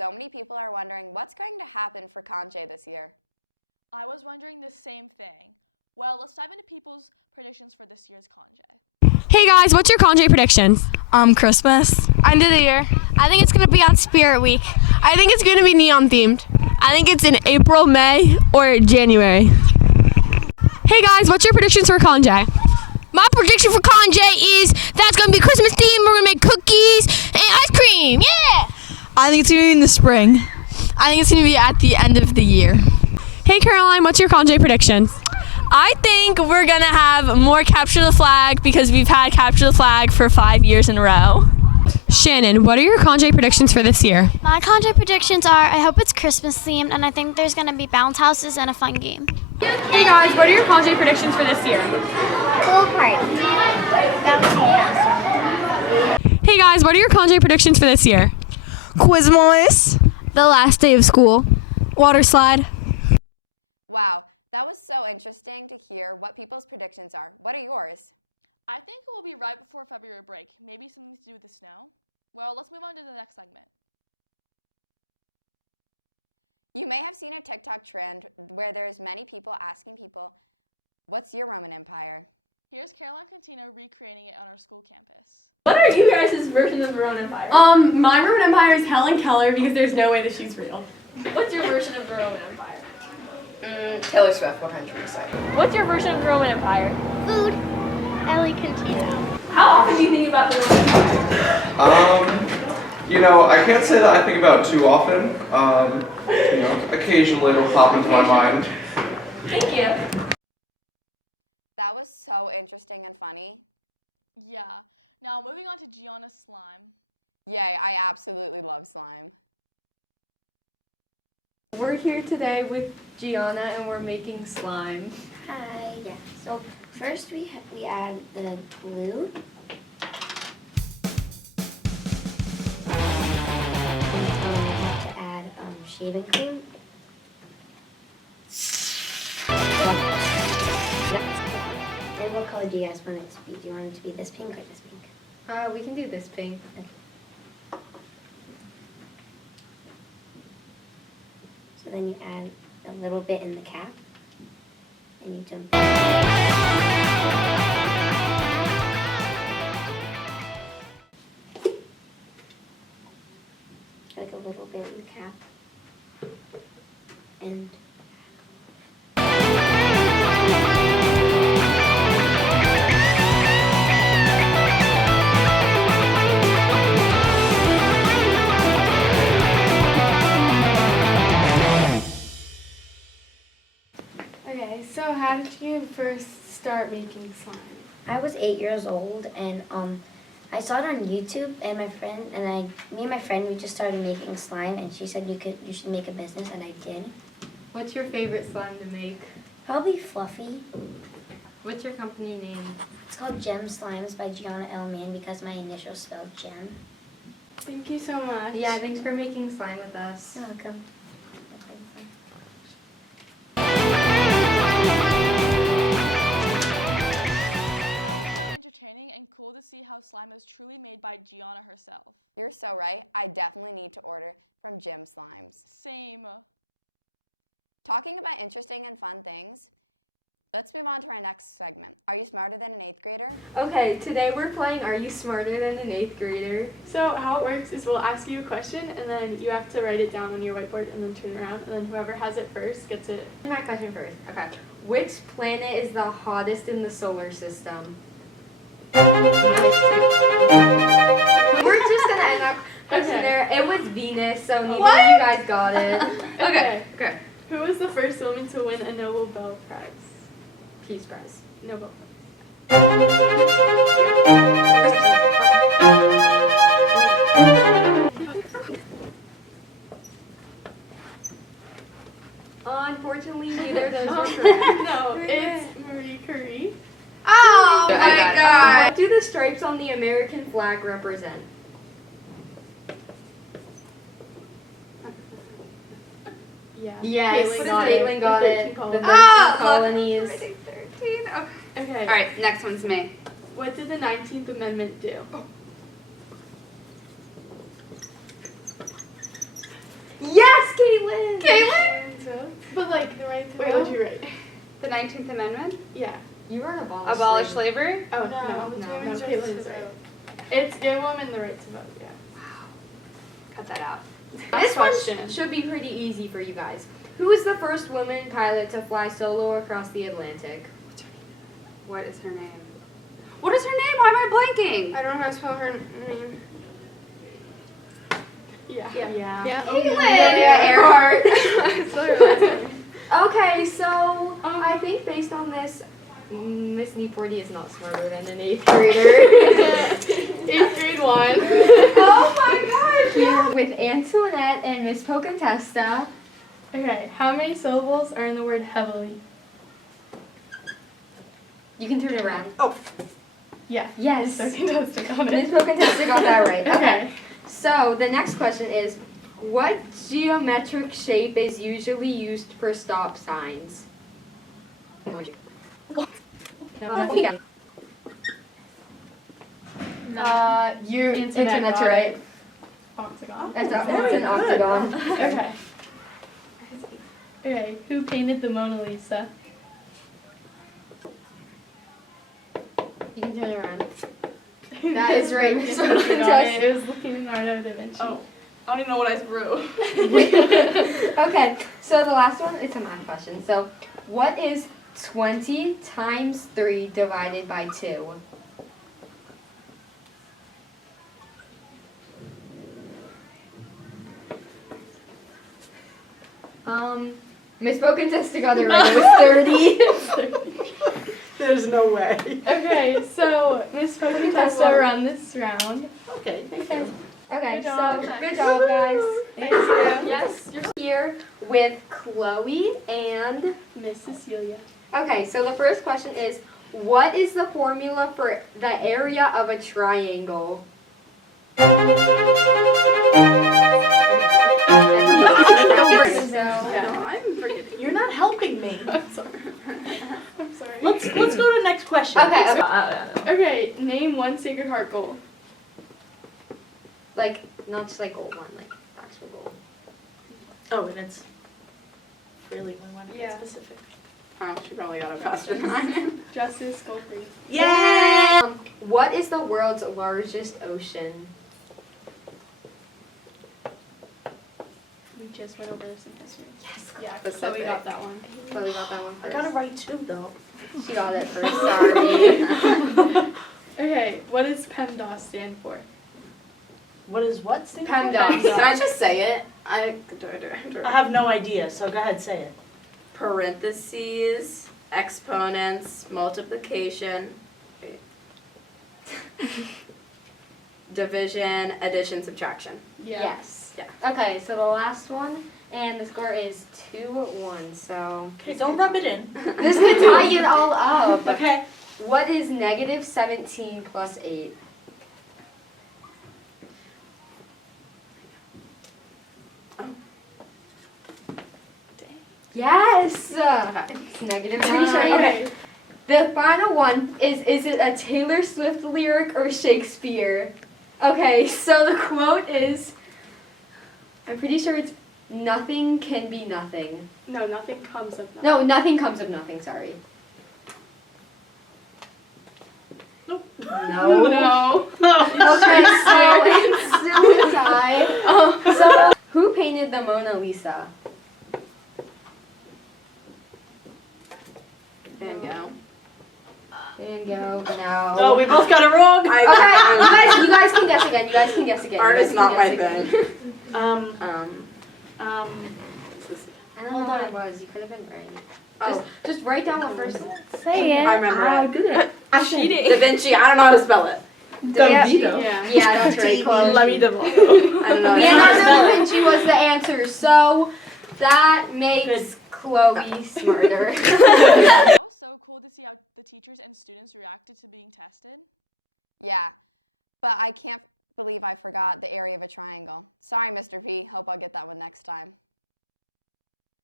So many people are wondering what's going to happen for Conge this year. I was wondering the same thing. Well, let's dive into people's predictions for this year's Conge. Hey guys, what's your Conge predictions? Christmas. End of the year. I think it's going to be on Spirit Week. I think it's going to be neon themed. I think it's in April, May, or January. Hey guys, what's your predictions for Conge? My prediction for Conge is that's going to be Christmas themed. We're going to make cookies and ice cream. Yeah! I think it's going to be in the spring. I think it's going to be at the end of the year. Hey Caroline, what's your Conge predictions? I think we're going to have more Capture the Flag because we've had Capture the Flag for 5 years in a row. Shannon, what are your Conge predictions for this year? My Conge predictions are I hope it's Christmas themed and I think there's going to be bounce houses and a fun game. Hey guys, what are your Conge predictions for this year? Pool party. Bouncing house. Hey guys, what are your Conge predictions for this year? Quizmas. The last day of school. Water slide. Wow, that was so interesting to hear what people's predictions are. What are yours? I think it will be right before February break. Maybe something to do with the snow. Well, let's move on to the next segment. You may have seen a TikTok trend where there's many people asking people, what's your Roman Empire? Here's Caroline Cantina recreating it on our school campus. What are you guys' version of the Roman Empire? My Roman Empire is Helen Keller because there's no way that she's real. What's your version of the Roman Empire? Taylor Swift, 100%. What's your version of the Roman Empire? Food. Ellie Cantina. How often do you think about the Roman Empire? I can't say that I think about it too often. Occasionally it'll pop into my mind. Thank you. That was so interesting and funny. Yeah. Now moving on to Gianna's slime. Yay, I absolutely love slime. We're here today with Gianna and we're making slime. Hi, yeah. So first we add the glue. To add shaving cream. And what color do you guys want it to be? Do you want it to be this pink or this pink? We can do this pink. Okay. So then you add a little bit in the cap, and you jump. Like a little bit in the cap, and. Okay, so how did you first start making slime? I was 8 years old, and I saw it on YouTube, and me and my friend, we just started making slime, and she said you should make a business, and I did. What's your favorite slime to make? Probably Fluffy. What's your company name? It's called Gem Slimes by Gianna L. Mann because my initials spelled gem. Thank you so much. Yeah, thanks for making slime with us. You're welcome. Entertaining and cool to see how slime is truly made by Gianna herself. You're so right. I definitely need to order from Jim Slimes. Same. Talking about interesting and fun things, let's move on to our next segment. Are you smarter than an 8th grader? Okay, today we're playing Are You Smarter Than an 8th Grader? So how it works is we'll ask you a question and then you have to write it down on your whiteboard and then turn it around and then whoever has it first gets it. My question first. Okay. Which planet is the hottest in the solar system? We're just gonna end our question there. It was Venus, so neither of you guys got it. Okay. Who was the first woman to win a Nobel Prize? Peace Prize. Nobel Prize. Unfortunately, neither of those were correct. No, it's Marie Curie. Oh my god! What do the stripes on the American flag represent? Yeah. Yes, Caitlin got it. The 13 colonies. 13. Okay. Okay. All right, next one's me. What did the 19th Amendment do? But like, wait, what did you write? The 19th Amendment? Yeah. You were an Abolish slavery? Oh, No, it's no, women's Caitlin's rights to right. vote. It's give women the right to vote, yeah. Cut that out. This question. one should be pretty easy for you guys. Who was the first woman pilot to fly solo across the Atlantic? What is her name? What is her name? Why am I blanking? I don't know how to spell her name. Yeah. Yeah. Caitlin! Earhart. Spell her last name. Okay, so I think based on this, Miss Neeporty is not smarter than an 8th grader. 8th grade 1. Oh my gosh! Yeah. With Antoinette and Miss Pocantesta. Okay, how many syllables are in the word heavily? You can turn it around. Oh. Yeah. Yes. Miss Pocantesta got it. Miss Pocantesta got that right. Okay. So the next question is, what geometric shape is usually used for stop signs? Internet's right. Octagon. It's an octagon. Okay. Okay, who painted the Mona Lisa? You can turn it around. That is right. Miss It Pocantesta. was Leonardo da Vinci. Oh, I don't even know what I drew. Okay, so the last one, it's a math question. So, what is 20 times 3 divided by 2? Miss Pocantesta got it right. It was 30. There's no way. Okay, so Miss Pocantesta run this round. Okay, thank you. Okay, Good job. so good job, guys. Thank you. Yes, you're here with Chloe and. Miss Cecilia. Okay, so the first question is, what is the formula for the area of a triangle? I'm forgetting. You're not helping me. I'm sorry. I'm sorry. Let's go to the next question. Okay, Okay, name one Sacred Heart goal. like not just like gold one, like actual gold. Oh, and it's really we want to get Yeah. specific. Oh, she probably got it faster than I did. Justice, goal free. Yay! What is the world's largest ocean? We just went over this in history. Yes. Yeah, Specific. Chloe got that one. Chloe got that one I first. got it right too, though. She got it first. Sorry. Okay, what does PEMDAS stand for? What is what? PEMDAS. Can I just say it? I have no idea, so go ahead, say it. Parentheses, exponents, multiplication, division, addition, subtraction. Yeah. Yes. Yeah. Okay, so the last one, and the score is 2-1. So Okay, don't rub it in. this can tie it all up. Okay. What is negative 17 plus 8? Yes! It's negative. Pretty sure. Okay. The final one is it a Taylor Swift lyric or Shakespeare? Okay, so the quote is, I'm pretty sure it's nothing can be nothing. No, nothing comes of nothing. No, nothing comes of nothing, sorry. Nope. No. No. Okay, so it's still a tie. So who painted the Mona Lisa? Van Gogh. Van Gogh, no. Oh, we both got it wrong. Okay, you guys can guess again. You guys can guess again. Art You guys is can not my guess thing. again. I don't know what it was. You could have been right. Just write down the first. Say it. I remember it. Good. I'm cheating. Da Vinci. I don't know how to spell it. Yeah, Yeah. that's right. Chloe. Let me double. I don't know. Leonardo da Vinci was the answer, so that makes Chloe smarter. Yeah, but I can't believe I forgot the area of a triangle. Sorry, Mr. P. Hope I'll get that one next time.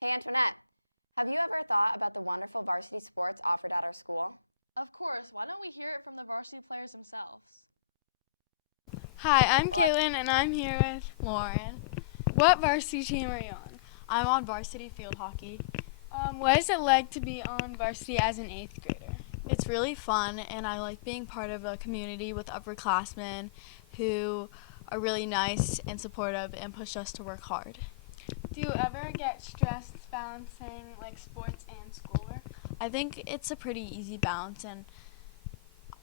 Hey, Antoinette, have you ever thought about the wonderful varsity sports offered at our school? Of course. Why don't we hear it from the varsity players themselves? Hi, I'm Caitlin, and I'm here with Lauren. What varsity team are you on? I'm on varsity field hockey. What is it like to be on varsity as an 8th grader? It's really fun, and I like being part of a community with upperclassmen who are really nice and supportive and push us to work hard. Do you ever get stressed balancing like sports and schoolwork? I think it's a pretty easy balance, and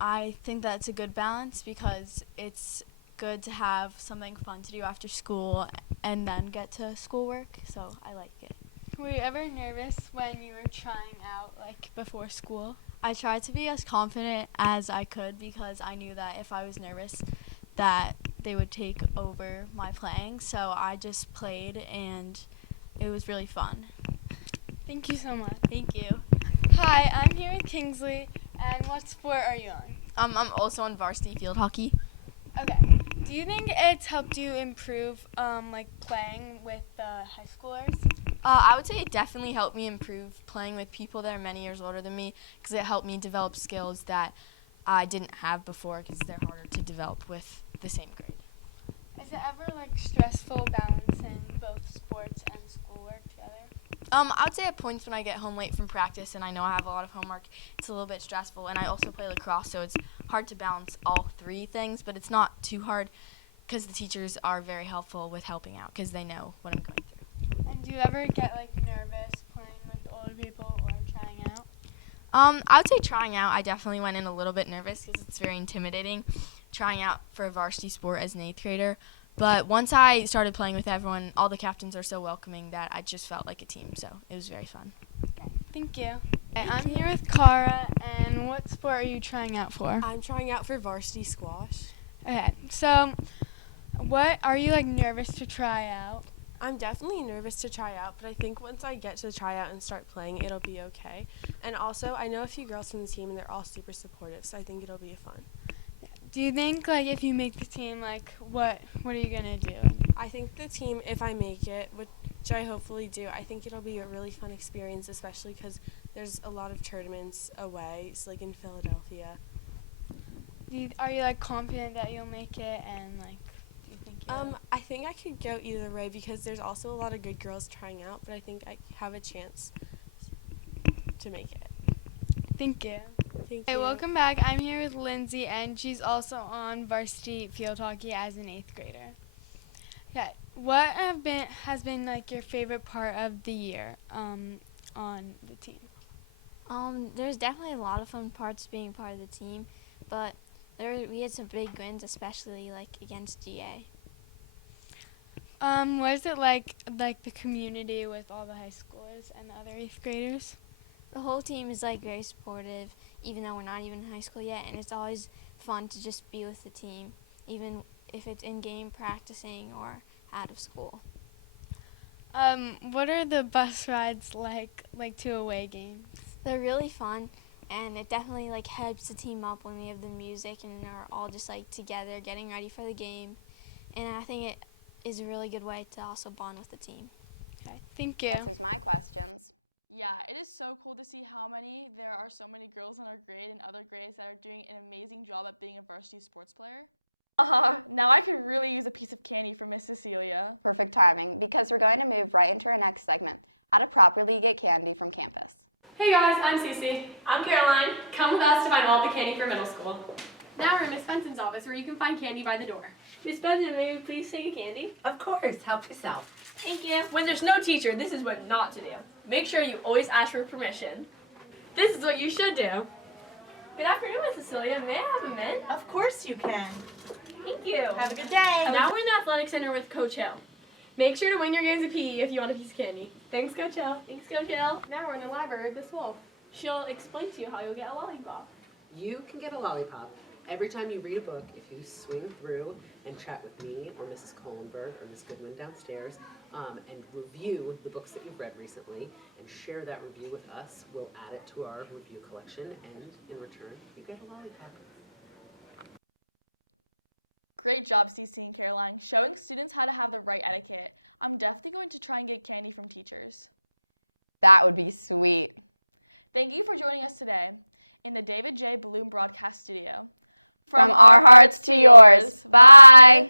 I think that's a good balance because it's good to have something fun to do after school and then get to schoolwork, so I like it. Were you ever nervous when you were trying out like before school? I tried to be as confident as I could because I knew that if I was nervous that they would take over my playing, so I just played and it was really fun. Thank you so much. Thank you. Hi, I'm here with Kingsley, and what sport are you on? I'm also on varsity field hockey. Okay. Do you think it's helped you improve like playing with the high schoolers? I would say it definitely helped me improve playing with people that are many years older than me because it helped me develop skills that I didn't have before because they're harder to develop with the same grade. Is it ever like stressful balancing both sports and schoolwork together? I would say at points when I get home late from practice and I know I have a lot of homework, it's a little bit stressful. And I also play lacrosse, so it's hard to balance all three things, but it's not too hard because the teachers are very helpful with helping out because they know what I'm going through. And do you ever get like nervous playing with older people or trying out? I would say trying out, I definitely went in a little bit nervous because it's very intimidating trying out for a varsity sport as an 8th grader. But once I started playing with everyone, all the captains are so welcoming that I just felt like a team, so it was very fun. Okay, thank you. I'm here with Cara, and what sport are you trying out for? I'm trying out for varsity squash. Okay, so what are you like nervous to try out? I'm definitely nervous to try out, but I think once I get to try out and start playing, it'll be okay. And also, I know a few girls from the team, and they're all super supportive, so I think it'll be fun. Do you think like if you make the team, like what are you gonna do? I think the team, if I make it, which I hopefully do, I think it'll be a really fun experience, especially because there's a lot of tournaments away, so like in Philadelphia. Are you like confident that you'll make it, and like do you think you'll? I think I could go either way because there's also a lot of good girls trying out, but I think I have a chance to make it. Thank you. Thank Hey, you. welcome back. I'm here with Lindsay, and she's also on varsity field hockey as an 8th grader. Okay, what has been like your favorite part of the year on the team? There's definitely a lot of fun parts being part of the team, but we had some big wins, especially like against GA. What is it like the community with all the high schoolers and the other 8th graders? The whole team is like very supportive, even though we're not even in high school yet, and it's always fun to just be with the team, even if it's in-game practicing or out of school. What are the bus rides like to away games? They're really fun, and it definitely like helps the team up when we have the music and are all just like together getting ready for the game, and I think it is a really good way to also bond with the team. Okay, thank you. My questions. Yeah, it is so cool to see how there are so many girls in our grade and other grades that are doing an amazing job at being a varsity sports player. Now I can really use a piece of candy from Miss Cecilia. Perfect timing, because we're going to move right into our next segment, how to properly get candy from campus. Hey guys, I'm Cece. I'm Caroline. Come with us to find all the candy for middle school. Now we're in Miss Benson's office where you can find candy by the door. Miss Benson, may we please take a candy? Of course, help yourself. Thank you. When there's no teacher, this is what not to do. Make sure you always ask for permission. This is what you should do. Good afternoon, Miss Cecilia. May I have a mint? Of course you can. Thank you. Have a good day. Now we're in the athletic center with Coach Hill. Make sure to win your games of PE if you want a piece of candy. Thanks, Coach Hill. Thanks, Coach Hill. Now we're in the library with Miss Wolf. She'll explain to you how you'll get a lollipop. You can get a lollipop every time you read a book if you swing through and chat with me or Mrs. Kohlenberg or Miss Goodwin downstairs and review the books that you've read recently and share that review with us. We'll add it to our review collection and in return you get a lollipop. Great job, Cece and Caroline, showing students how to have the right etiquette. I'm definitely going to try and get candy from teachers. That would be sweet. Thank you for joining us today in the David J. Bloom Broadcast Studio. From our hearts to yours. Bye.